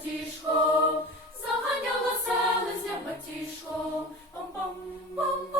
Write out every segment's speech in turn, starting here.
батіжком, заганяла селезня батішком. пам-пам, пам-пам.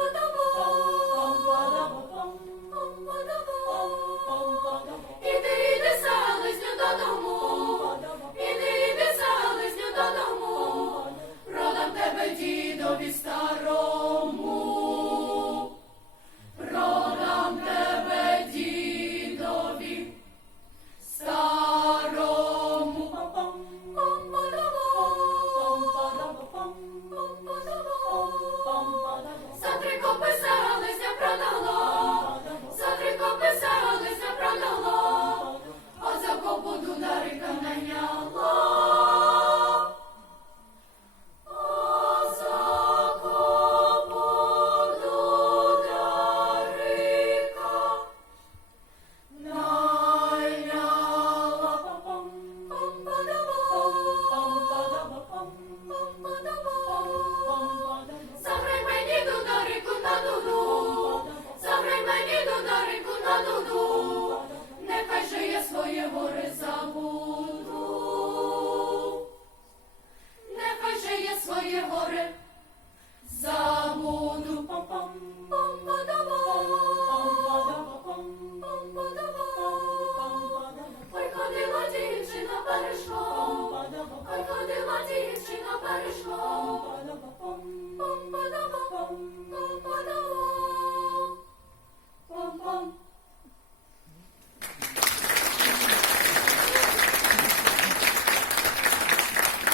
butterfly.